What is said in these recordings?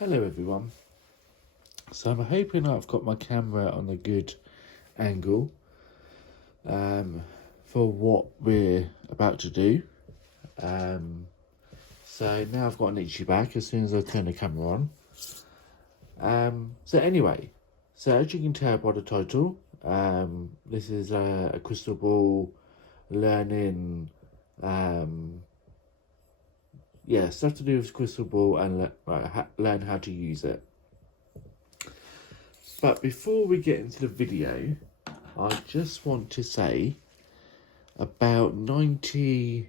Hello everyone. So I'm hoping I've got my camera on a good angle for what we're about to do. So now I've got an itchy back as soon as I turn the camera on. So as you can tell by the title, this is a crystal ball learning, stuff to do with crystal ball and learn how to use it. But before we get into the video, I just want to say about 98%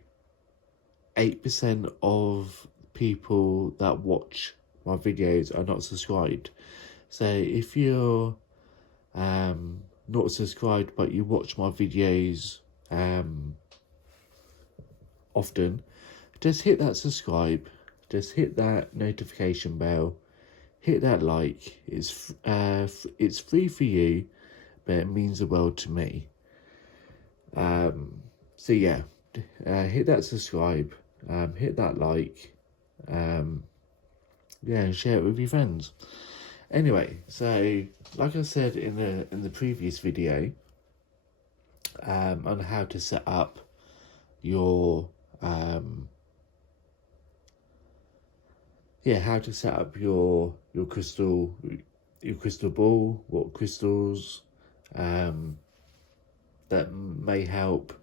of people that watch my videos are not subscribed. So if you're not subscribed but you watch my videos often, just hit that subscribe, just hit that notification bell, hit that like. It's free for you, but it means the world to me. Hit that subscribe, hit that like, and share it with your friends. Anyway, so like I said in the previous video, on how to set up your your crystal ball, what crystals that may help.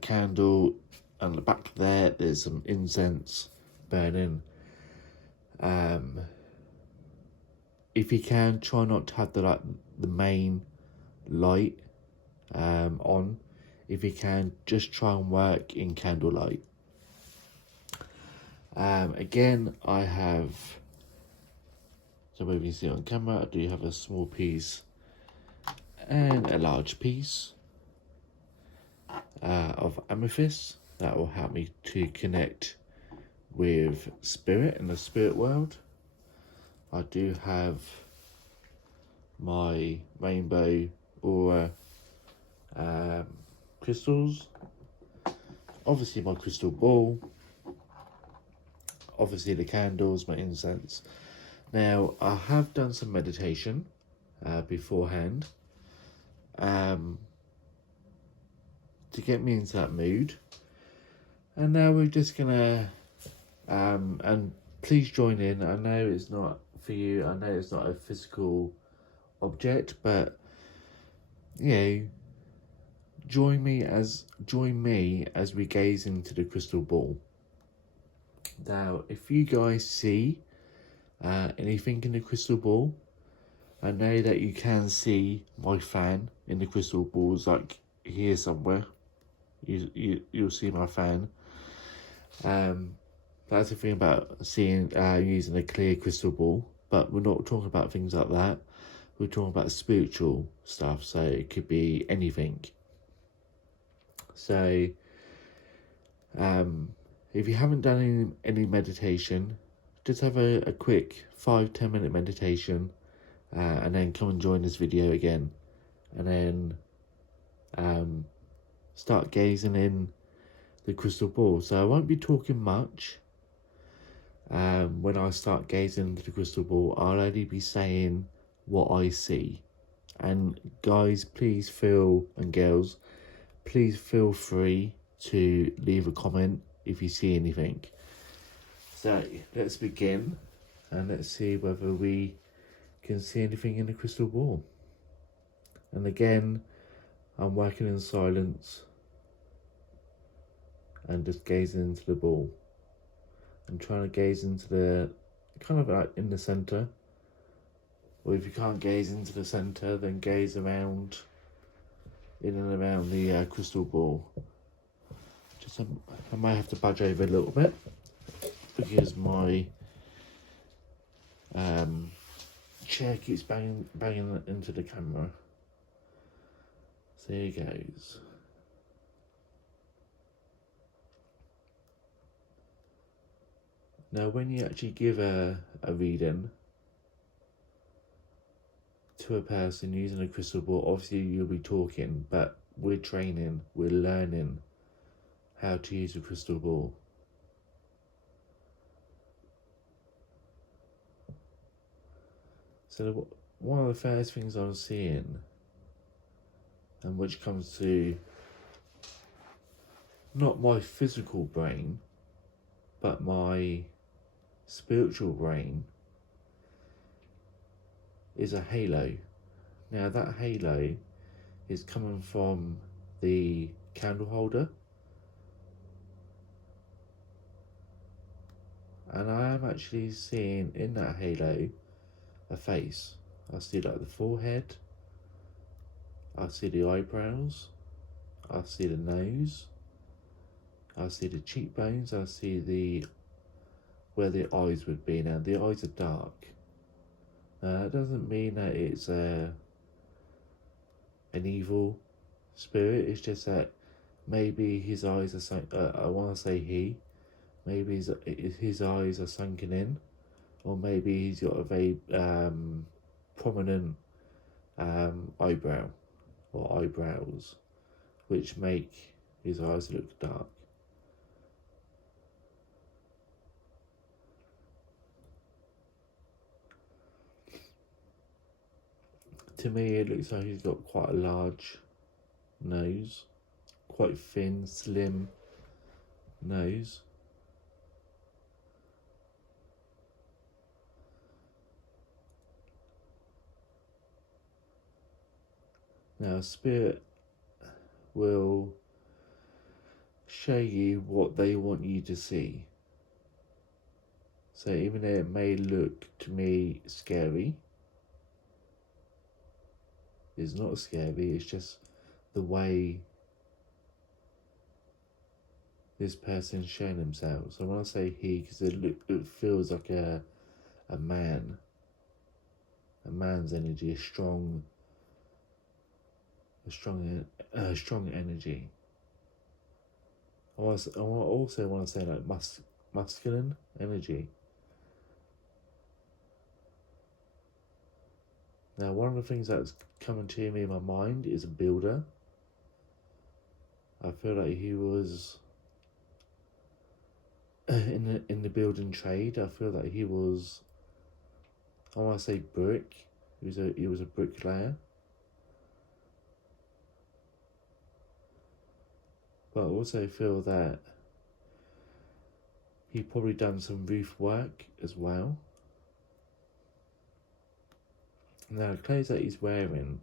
Candle on the back there's some incense burning. If you can, try not to have the main light on. If you can, just try and work in candlelight. Again, I have, so whether you see it on camera, I do have a small piece and a large piece of amethyst that will help me to connect with spirit in the spirit world. I do have my rainbow aura crystals, obviously my crystal ball, obviously the candles, my incense. Now I have done some meditation beforehand to get me into that mood, and now we're just gonna and please join in. I know it's not for you, I know it's not a physical object, but join me as we gaze into the crystal ball. Now if you guys see anything in the crystal ball, I know that you can see my fan in the crystal balls, like here somewhere. You'll see my fan. That's the thing about seeing using a clear crystal ball, but we're not talking about things like that. We're talking about spiritual stuff, so it could be anything. So if you haven't done any meditation, just have a quick 5-10 minute meditation, and then come and join this video again, and then start gazing in the crystal ball. So I won't be talking much. When I start gazing into the crystal ball, I'll only be saying what I see. And guys, please and girls, please feel free to leave a comment if you see anything. So let's begin, and let's see whether we can see anything in the crystal ball. And again, I'm working in silence and just gazing into the ball. I'm trying to gaze into the kind of like in the center, or if you can't gaze into the center, then gaze around, in and around the crystal ball. Just I might have to budge over a little bit because my chair keeps banging into the camera. So here goes. Now when you actually give a reading to a person using a crystal ball, obviously you'll be talking, but we're learning how to use a crystal ball. So one of the first things I'm seeing, and which comes to not my physical brain, but my spiritual brain, is a halo. Now that halo is coming from the candle holder, and I am actually seeing in that halo a face. I see like the forehead, I see the eyebrows, I see the nose, I see the cheekbones, I see the where the eyes would be. Now the eyes are dark. That doesn't mean that it's an evil spirit. It's just that maybe his eyes are I want to say he. Maybe his eyes are sunken in, or maybe he's got a very prominent eyebrow or eyebrows, which make his eyes look dark. To me, it looks like he's got quite a large nose, quite thin, slim nose. Now, spirit will show you what they want you to see. So even though it may look to me scary, it's not scary, it's just the way this person's showing themselves. So when I say he, because it feels like a man's energy, a strong energy. I also want to say like masculine energy. Now, one of the things that's coming to me in my mind is a builder. I feel like he was in the building trade. I feel like he was, I want to say brick. He was a bricklayer. But I also feel that he probably done some roof work as well. Now, the clothes that he's wearing,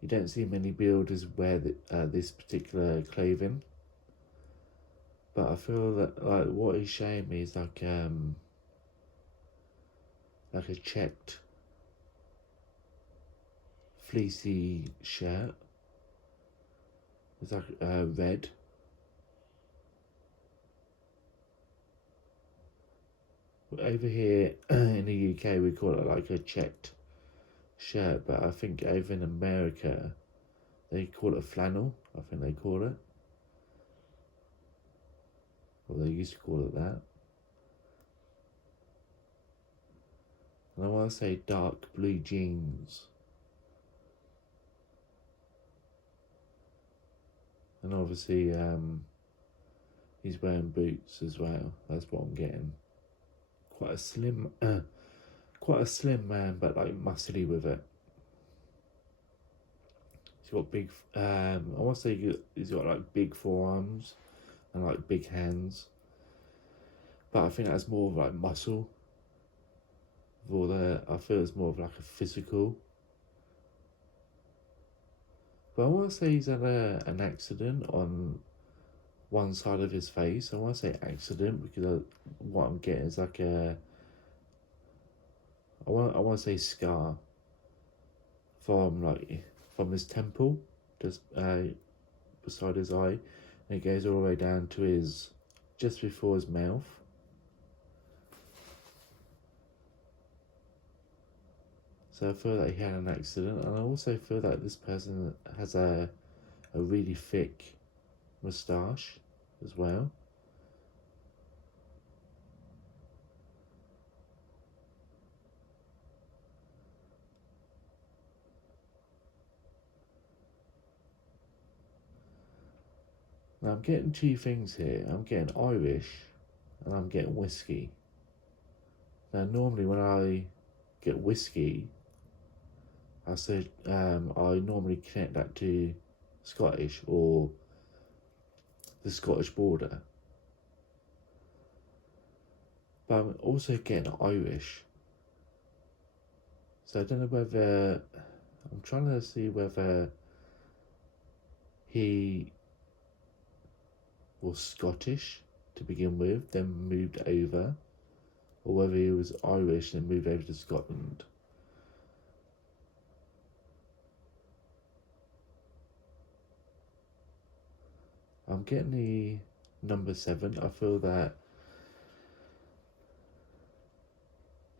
you don't see many builders wear this particular clothing. But I feel that like what he's showing me is like a checked fleecy shirt. It's like red. Over here in the UK we call it like a checked shirt, but I think over in America they call it flannel. I think they call it, or they used to call it that. And I want to say dark blue jeans, and obviously he's wearing boots as well. That's what I'm getting. Quite a slim man, but like muscly with it. He's got big. I want to say he's got like big forearms and like big hands, but I think that's more of like muscle. I feel it's more of like a physical. But I want to say he's had an accident on one side of his face. I want to say accident because what I'm getting is like I want to say scar from his temple, just beside his eye, and it goes all the way down to just before his mouth. So I feel like he had an accident, and I also feel like this person has a really thick moustache as well. Now I'm getting two things here. I'm getting Irish and I'm getting whiskey. Now normally when I get whiskey, I said I normally connect that to Scottish or the Scottish border. But I'm also getting Irish. So I don't know whether, I'm trying to see whether he was Scottish to begin with, then moved over, or whether he was Irish and moved over to Scotland. I'm getting the number 7. I feel that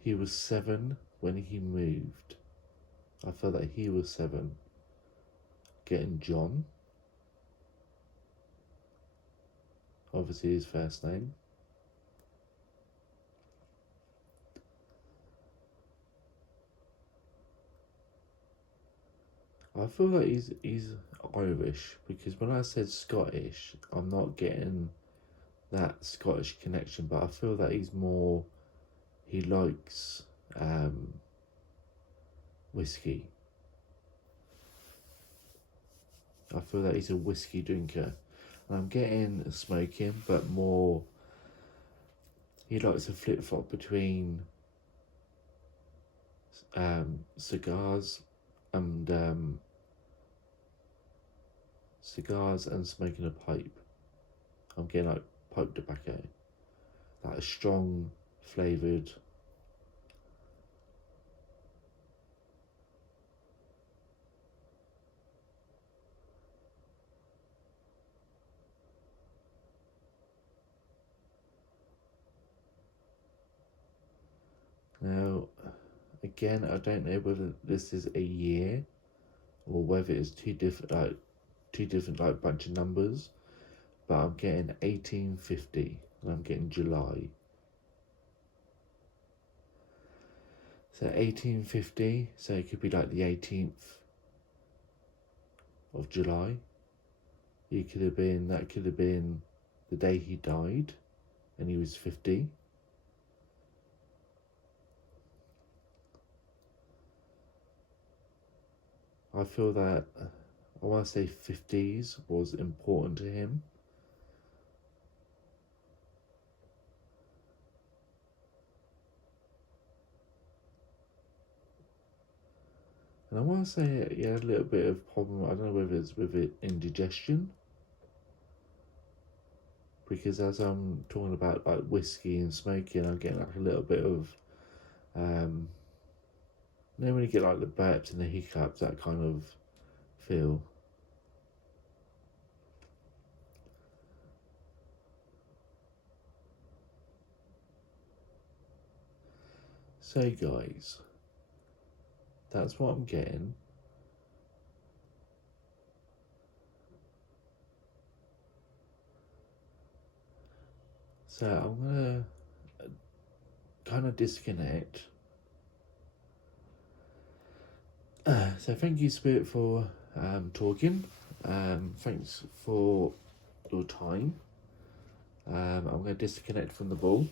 he was 7 when he moved. I feel that he was 7. Getting John. Obviously his first name. I feel like he's Irish, because when I said Scottish, I'm not getting that Scottish connection, but I feel that he likes whiskey. I feel that he's a whiskey drinker. And I'm getting smoking, but more, he likes to flip-flop between cigars and smoking a pipe. I'm getting like pipe tobacco, like a strong flavoured. Now, again, I don't know whether this is a year or whether it's two different like bunch of numbers, but I'm getting 1850 and I'm getting July. So 1850, so it could be like the 18th of July. That could have been the day he died and he was 50. I feel that, I want to say 50s was important to him. And I want to say he had a little bit of problem, I don't know whether it's with it indigestion. Because as I'm talking about like whiskey and smoking, I'm getting like a little bit of, you know when you get like the burps and the hiccups, that kind of feel. So guys, that's what I'm getting. So I'm gonna kind of disconnect. So thank you, Spirit, for talking. Thanks for your time. I'm going to disconnect from the ball.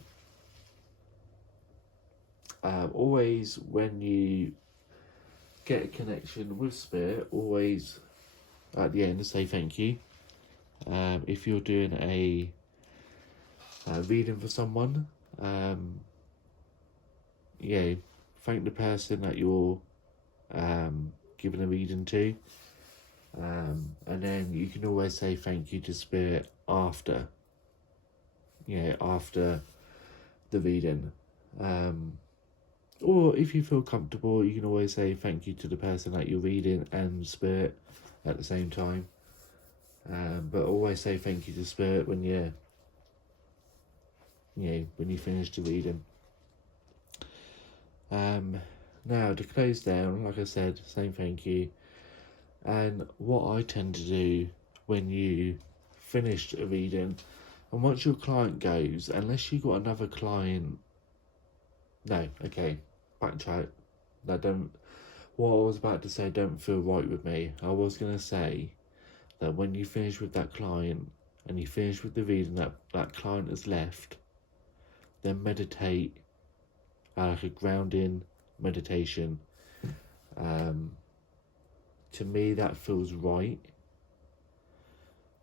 Always, when you get a connection with Spirit, always at the end say thank you. If you're doing a reading for someone, thank the person that you're giving a reading to, and then you can always say thank you to Spirit after the reading, or if you feel comfortable, you can always say thank you to the person that you're reading and Spirit at the same time, but always say thank you to Spirit when when you finish the reading. Now, to close down, like I said, saying thank you. And what I tend to do when you finish a reading, and once your client goes, unless you got another client, backtrack. What I was about to say don't feel right with me. I was going to say that when you finish with that client and you finish with the reading that client has left, then meditate like a grounding meditation. To me, that feels right.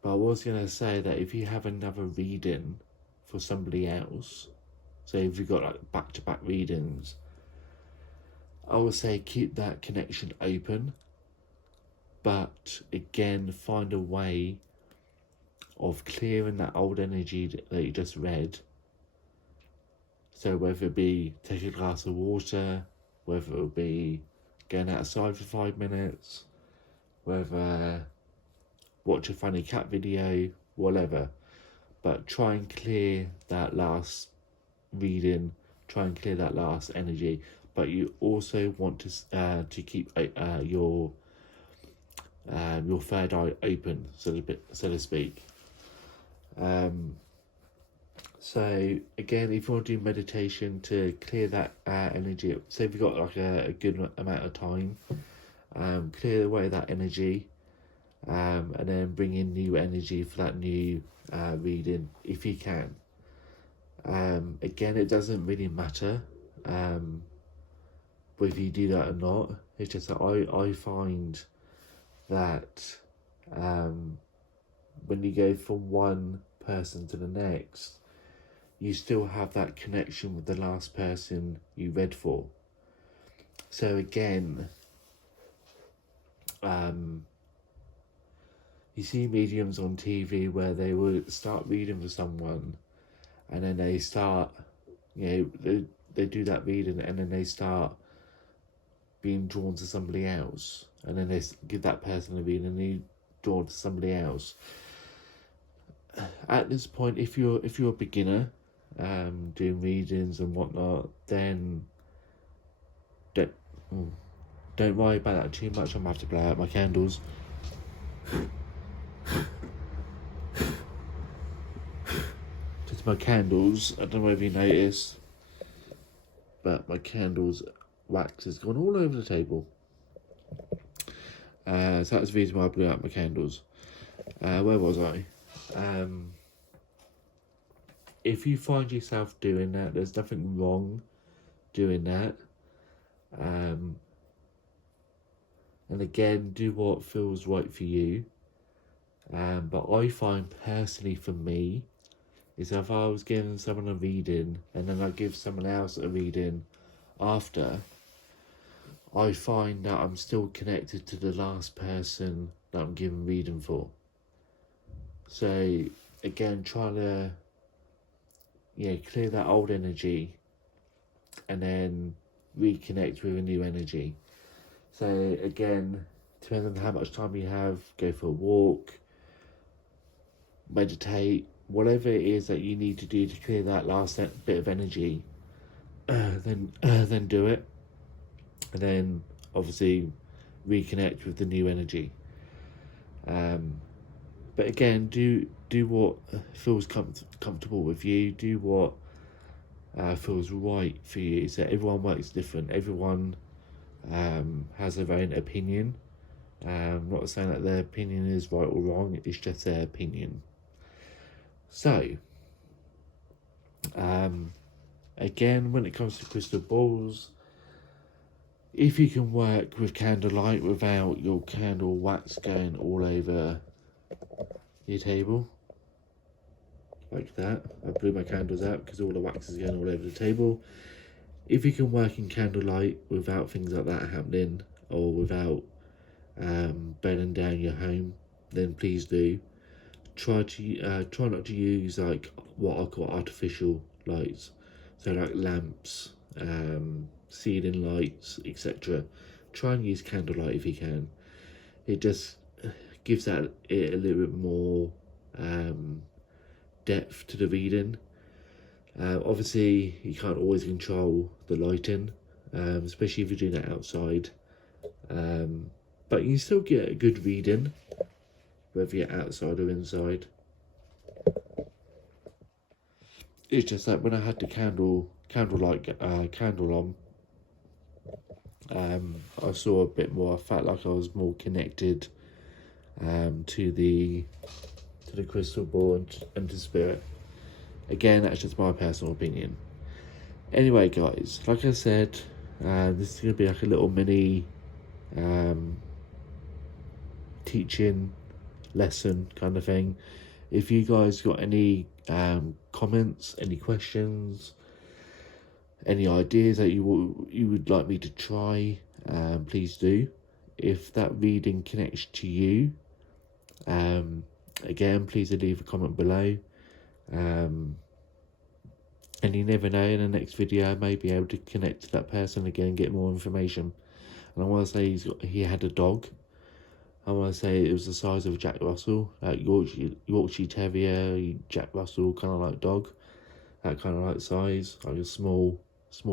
But I was going to say that if you have another reading for somebody else, so if you've got like back-to-back readings, I would say keep that connection open, but again, find a way of clearing that old energy that you just read. So whether it be take a glass of water, whether it be going outside for 5 minutes, whether watch a funny cat video, whatever. But try and clear that last reading, try and clear that last energy. But you also want to keep your third eye open, so to speak. So again, if you want to do meditation to clear that energy, say if you've got like a good amount of time, clear away that energy, and then bring in new energy for that new reading if you can. Again, it doesn't really matter whether you do that or not. It's just that I find that when you go from one person to the next, you still have that connection with the last person you read for. So again, you see mediums on TV where they will start reading for someone, and then they start, they do that reading, and then they start being drawn to somebody else, and then they give that person a reading, and they're drawn to somebody else. At this point, if you're a beginner, doing readings and whatnot, then don't worry about that too much. I'm gonna have to blow out my candles. Just my candles, I don't know if you noticed, but my candles wax has gone all over the table. So that's the reason why I blew out my candles. Where was I? If you find yourself doing that, there's nothing wrong doing that. And again, do what feels right for you. But I find personally for me, is if I was giving someone a reading and then I give someone else a reading after, I find that I'm still connected to the last person that I'm giving reading for. So again, try to clear that old energy and then reconnect with a new energy. So again, depending on how much time you have, go for a walk, meditate, whatever it is that you need to do to clear that last bit of energy, then do it, and then obviously reconnect with the new energy. But again, do what feels comfortable with you. Do what feels right for you. So everyone works different. Everyone has their own opinion. I'm not saying that their opinion is right or wrong. It's just their opinion. So, again, when it comes to crystal balls, if you can work with candlelight without your candle wax going all over your table, like that. I blew my candles out because all the wax is going all over the table. If you can work in candlelight without things like that happening, or without burning down your home, then please do. Try not to use like what I call artificial lights, so like lamps, ceiling lights, etc. Try and use candlelight if you can. It just gives it a little bit more depth to the reading. Obviously, you can't always control the lighting, especially if you're doing it outside. But you can still get a good reading, whether you're outside or inside. It's just that when I had the candle on, I saw a bit more. I felt like I was more connected to the crystal ball and to spirit. Again, that's just my personal opinion. Anyway, guys, like I said, This is going to be like a little mini teaching lesson kind of thing. If you guys got any comments, any questions, any ideas that you would like me to try, please do. If that reading connects to you, again, please leave a comment below. And you never know, in the next video I may be able to connect to that person again and get more information. And I want to say he had a dog. I want to say it was the size of a Jack Russell, like Yorkshire Terrier, Jack Russell kind of like dog, that kind of like size, like a small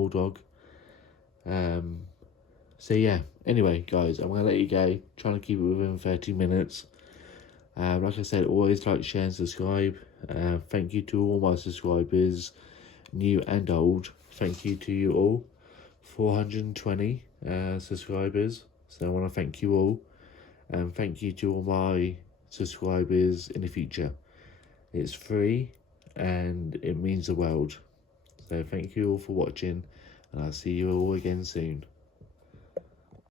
dog. So yeah, anyway guys, I'm going to let you go, trying to keep it within 30 minutes. Like I said, always like, share and subscribe. Thank you to all my subscribers, new and old. Thank you to you all. 420 subscribers, so I want to thank you all, and thank you to all my subscribers in the future. It's free and it means the world. So thank you all for watching, and I'll see you all again soon.